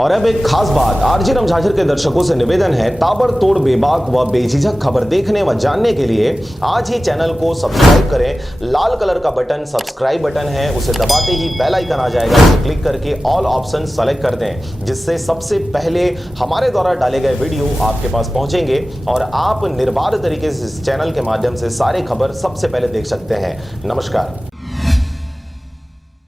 और अब एक खास बात, आरजे रमझाझर के दर्शकों से निवेदन है, ताबड़तोड़ बेबाक व बेझिझक खबर देखने व जानने के लिए आज ही चैनल को सब्सक्राइब करें। लाल कलर का बटन सब्सक्राइब बटन है, उसे दबाते ही बेल आइकन आ जाएगा, उसे क्लिक करके ऑल ऑप्शन सेलेक्ट कर दें, जिससे सबसे पहले हमारे द्वारा डाले गए वीडियो आपके पास पहुंचेंगे और आप निर्बाध तरीके से इस चैनल के माध्यम से सारे खबर सबसे पहले देख सकते हैं। नमस्कार।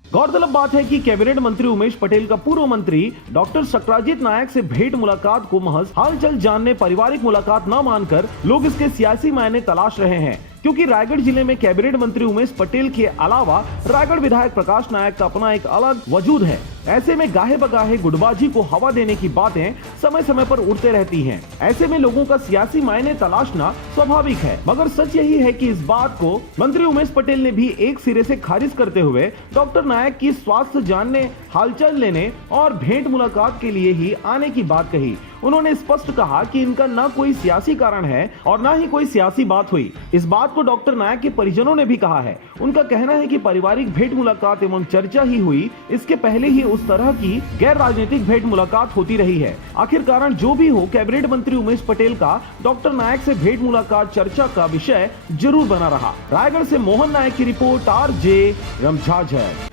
गौरतलब बात है कि कैबिनेट मंत्री उमेश पटेल का पूर्व मंत्री डॉक्टर सत्राजीत नायक से भेंट मुलाकात को महज हालचाल जानने, पारिवारिक मुलाकात न मानकर लोग इसके सियासी मायने तलाश रहे हैं, क्योंकि रायगढ़ जिले में कैबिनेट मंत्री उमेश पटेल के अलावा रायगढ़ विधायक प्रकाश नायक का अपना एक अलग वजूद है। ऐसे में गाहे बगाहे गुटबाजी को हवा देने की बातें समय समय पर उठते रहती हैं। ऐसे में लोगों का सियासी मायने तलाशना स्वाभाविक है, मगर सच यही है कि इस बात को मंत्री उमेश पटेल ने भी एक सिरे से खारिज करते हुए डॉक्टर नायक की स्वास्थ्य जानने, हालचाल लेने और भेंट मुलाकात के लिए ही आने की बात कही। उन्होंने स्पष्ट कहा कि इनका न कोई सियासी कारण है और न ही कोई सियासी बात हुई। इस बात को डॉक्टर नायक के परिजनों ने भी कहा है। उनका कहना है कि पारिवारिक भेंट मुलाकात एवं चर्चा ही हुई, इसके पहले ही उस तरह की गैर राजनीतिक भेंट मुलाकात होती रही है। आखिर कारण जो भी हो, कैबिनेट मंत्री उमेश पटेल का डॉक्टर नायक से भेंट मुलाकात चर्चा का विषय जरूर बना रहा। रायगढ़ से मोहन नायक की रिपोर्ट, आरजे रमझाझर।